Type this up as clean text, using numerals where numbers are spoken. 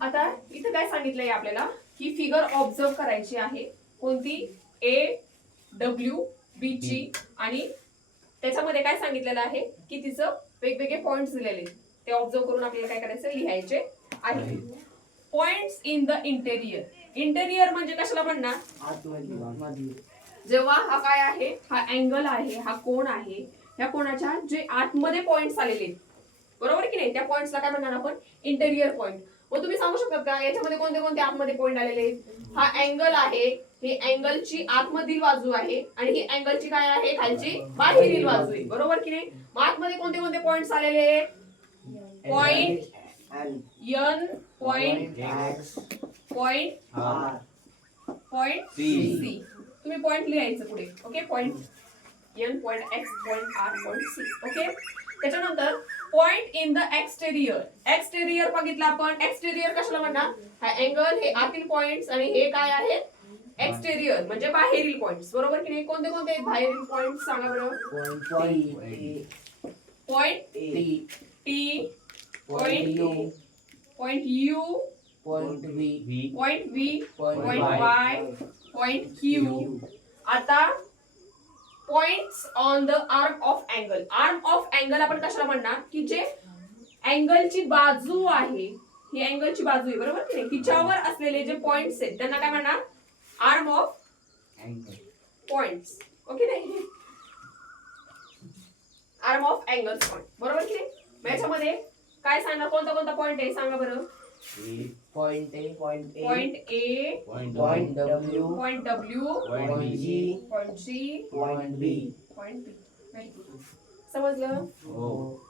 आता इथे काय सांगितलंय आपल्याला की फिगर ऑब्झर्व करायची आहे. कोणती? ए डब्ल्यू बी ची. आणि त्याच्यामध्ये काय सांगितलेलं आहे की तिचं वेगवेगळे पॉइंट्स दिलेले ते ऑब्झर्व करून आपल्याला काय करायचं, लिहायचे आहे. Points in the interior. Interior म्हणजे कशाला म्हणणार? जेव्हा हा काय आहे, हा अँगल आहे, हा कोण आहे, ह्या कोणाच्या जे आतमध्ये पॉइंट्स आलेले, बरोबर की नाही, त्या पॉइंट्सला काय म्हणणार आपण? Interior point. मग तुम्ही सांगू शकता का याच्यामध्ये कोणते कोणते आतमध्ये पॉइंट आलेले? हा अँगल आहे, ही अँगलची आतमधील बाजू आहे आणि ही अँगलची काय आहे, खालची बाहेरील बाजू आहे, बरोबर की नाही. मग आतमध्ये कोणते कोणते पॉइंट्स आलेले? Point N, point point point C. तुम्ही पॉइंट लिहायचं पुढे. Okay, point N, point X, point R, point C. Okay. त्याच्यानंतर point in the exterior. Exterior बघितलं आपण. एक्सटेरियर कशाला म्हणणार? हा अँगल, हे आतील पॉइंट्स आणि हे काय आहेत? एक्सटेरियर म्हणजे बाहेरील पॉइंट्स, बरोबर की नाही. कोणते कोणते आहेत बाहेरील पॉइंट्स सांगा बरं. Point T, point U, point V, point Y, point Q. आता points on the arm of angle. Arm of angle आपण कशाला म्हणणार? की जे अँगलची बाजू आहे, ही अँगलची बाजू आहे, बरोबर की नाही, तिच्यावर असलेले जे पॉइंट्स आहेत त्यांना काय म्हणणार? Arm of points. ओके नाही, आर्म ऑफ अँगल्स पॉइंट, बरोबर की नाही. याच्यामध्ये काय सांगणार? कोणता कोणता पॉइंट आहे सांगा बरं. Point A, point point W, point point G, point C, point B. Point B. समजलं? हो.